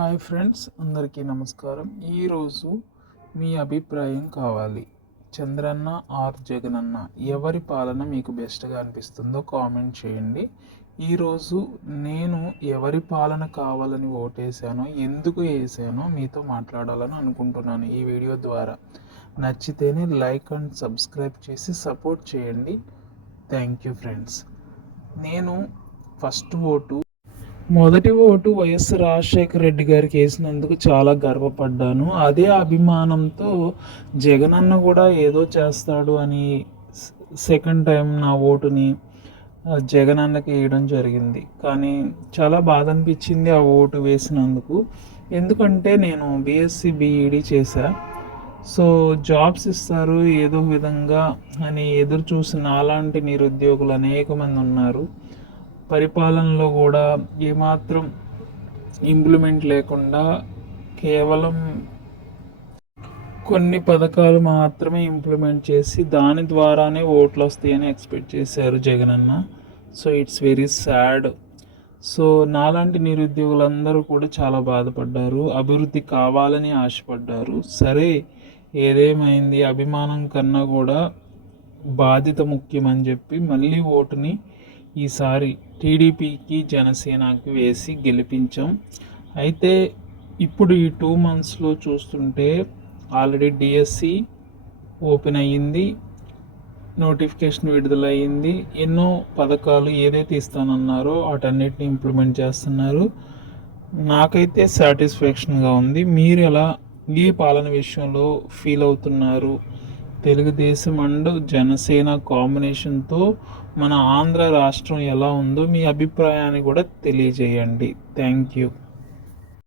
Hi friends, అందరికీ నమస్కారం. ఈరోజు మీ అభిప్రాయం కావాలి. చంద్రన్న ఆర్ జగనన్న ఎవరి పాలన మీకు బెస్ట్గా అనిపిస్తుందో కామెంట్ చేయండి. ఈరోజు నేను ఎవరి పాలన కావాలని ఓటేసానో, ఎందుకు వేసానో మీతో మాట్లాడాలని అనుకుంటున్నాను ఈ వీడియో ద్వారా. నచ్చితేనే లైక్ అండ్ సబ్స్క్రైబ్ చేసి సపోర్ట్ చేయండి. Thank you friends. నేను మొదటి ఓటు వైఎస్ రాజశేఖర రెడ్డి గారికి వేసినందుకు చాలా గర్వపడ్డాను. అదే అభిమానంతో జగనన్న కూడా ఏదో చేస్తాడు అని సెకండ్ టైం నా ఓటుని జగనన్నకి వేయడం జరిగింది. కానీ చాలా బాధ అనిపించింది ఆ ఓటు వేసినందుకు. ఎందుకంటే నేను బీఎస్సీ బీఈడీ చేశా. సో జాబ్స్ ఇస్తారు ఏదో విధంగా అని ఎదురు చూసిన అలాంటి నిరుద్యోగులు అనేక మంది ఉన్నారు. పరిపాలనలో కూడా ఏమాత్రం ఇంప్లిమెంట్ లేకుండా కేవలం కొన్ని పథకాలు మాత్రమే ఇంప్లిమెంట్ చేసి దాని ద్వారానే ఓట్లు వస్తాయని ఎక్స్పెక్ట్ చేశారు Jagananna. So it's very sad. So నాలాంటి నిరుద్యోగులందరూ కూడా చాలా బాధపడ్డారు, అభివృద్ధి కావాలని ఆశపడ్డారు. సరే, ఏదేమైంది, అభిమానం కన్నా కూడా బాధ్యత ముఖ్యమని చెప్పి మళ్ళీ ఓటుని ఈసారి టీడీపీకి జనసేనకి వేసి గెలిపించాం. అయితే ఇప్పుడు ఈ 2 monthsలో చూస్తుంటే ఆల్రెడీ డిఎస్సి ఓపెన్ అయ్యింది, నోటిఫికేషన్ విడుదలయ్యింది. ఎన్నో పథకాలు ఏదైతే ఇస్తానన్నారో వాటన్నిటిని ఇంప్లిమెంట్ చేస్తున్నారు. నాకైతే సాటిస్ఫాక్షన్గా ఉంది. మీరు ఎలా ఈ పాలన విషయంలో ఫీల్ అవుతున్నారు? తెలుగుదేశం అండ్ జనసేన కాంబినేషన్తో మన ఆంధ్ర రాష్ట్రం ఎలా ఉందో మీ అభిప్రాయాన్ని కూడా తెలియజేయండి. Thank you.